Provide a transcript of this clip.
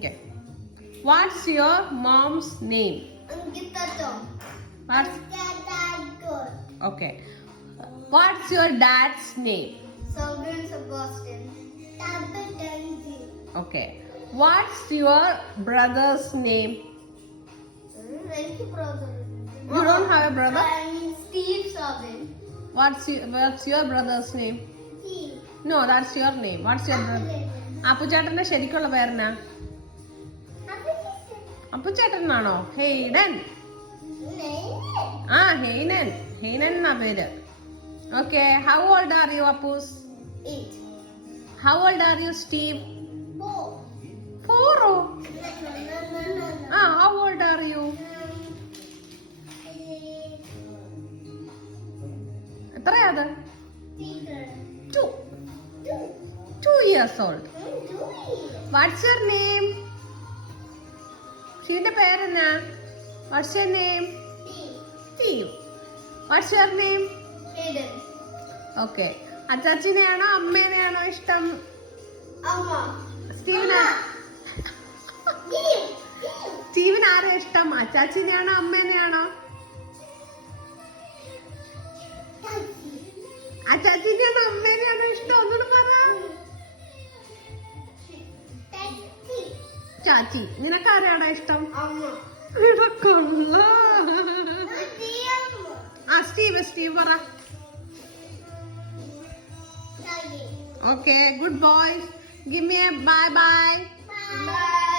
Okay. What's your mom's name? What's... Okay. What's your dad's name? Okay. What's your brother's name? You don't have a brother? Steve Sobin. What's your brother's name? Steve. No, that's your name. What's your brother? അപ്പുചേട്ടന്റെ ശരിക്കുള്ള പേരെന്നാ? അപ്പുചേട്ടനാണോ? Hayden. ഹെയ്നൻ. ഹെയ്നൻ എന്നാ പേര്. Okay. How old are you, Appus? 8. How old are you, Steve? 4. 4. How old are you? എത്രയാത്? 2. 2 years old. What's your name? ഷീന്റെ പേരെന്നാ? What's your name? Steve. What's your name? Hayden. Okay. അച്ചാച്ചിനെയാണോ അമ്മേനെയാണോ ഇഷ്ടം? സ്റ്റീവിന്. സ്റ്റീവിന് ആരെയാ ഇഷ്ടം? അച്ചാച്ചിനെയാണോ അമ്മേനെയാണോ? അച്ചാച്ചിനെയാണോ അമ്മേനെയാണോ ഇഷ്ടം? ഒന്നുകൂടെ പറ. ചാച്ചി. നിനക്കാരെയാണോ ഇഷ്ടം? സ്റ്റീവ് പറ. Okay, good boys. Give me a bye. Bye.